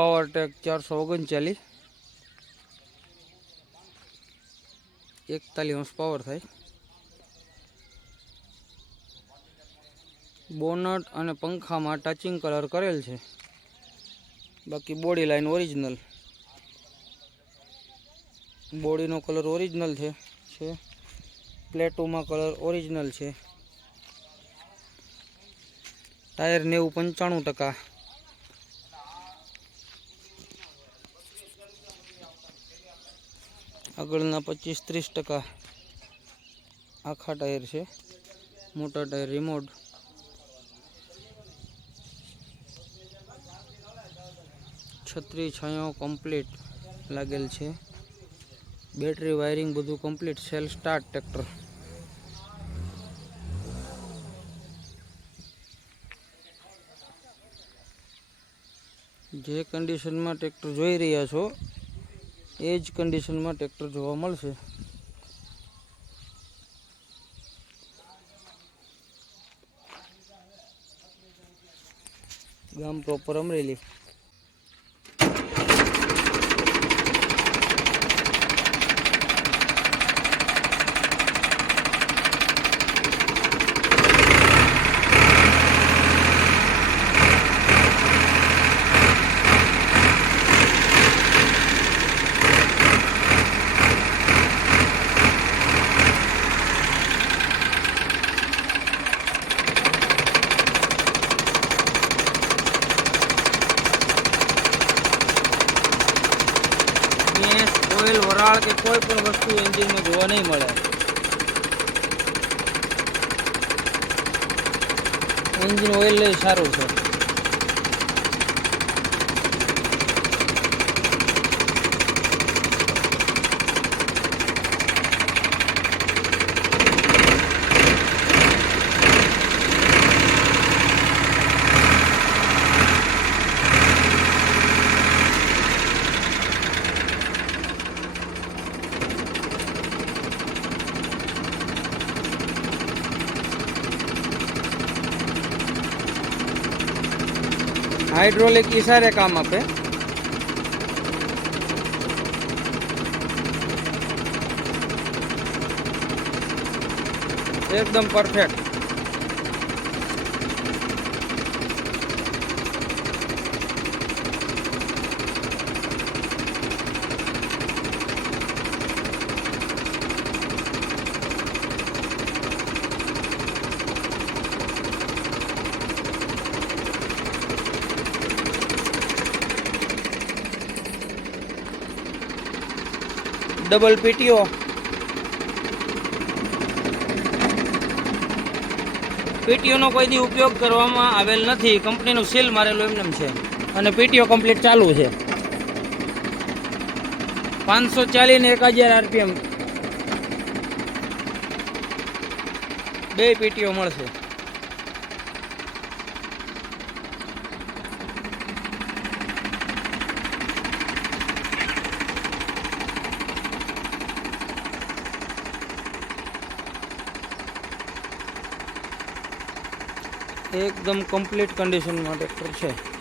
પાવરટેક ચારસો ઓગણચાલીસ. એકતાલીસ અંશ પાવર થાય. બોનટ અને પંખામાં ટચિંગ કલર કરેલ છે. બાકી બોડી લાઈન ઓરિજિનલ. બોડીનો કલર ઓરિજિનલ છે છે. પ્લેટોમાં કલર ઓરિજિનલ છે. ટાયર નેવું પંચાણું ટકા. આગળના પચીસ ત્રીસ ટકા આખા ટાયર છે. મોટા ટાયર રિમોટ છત્રી છાંયો કમ્પ્લીટ લાગેલ છે. બેટરી વાયરિંગ બધું કમ્પ્લીટ સેલ સ્ટાર્ટ ટ્રેક્ટર જે કન્ડિશનમાં ટ્રેક્ટર જોઈ રહ્યા છો એ જ કન્ડિશનમાં ટ્રેક્ટર જોવા મળશે. ગામ પ્રોપર અમરેલી ગેસ ઓઇલ વરાળ કે કોઈ પણ વસ્તુ એન્જિનમાં જોવા નહીં મળે. એન્જિન ઓઇલ સારું છે. हाइड्रोलिक इशारे काम आप। एकदम परफेक्ट। ડબલ પીટીઓ પીટીઓનો કોઈ દી ઉપયોગ કરવામાં આવેલ નથી. કંપનીનું સીલ મારેલું એમનેમ છે. અને પીટીઓ કમ્પ્લીટ ચાલુ છે. પાંચસો ચાલીસ એક હજાર આરપીએમ. બે પીટીઓ મળશે. એકદમ કમ્પ્લીટ કન્ડિશનમાં ટ્રેક્ટર છે.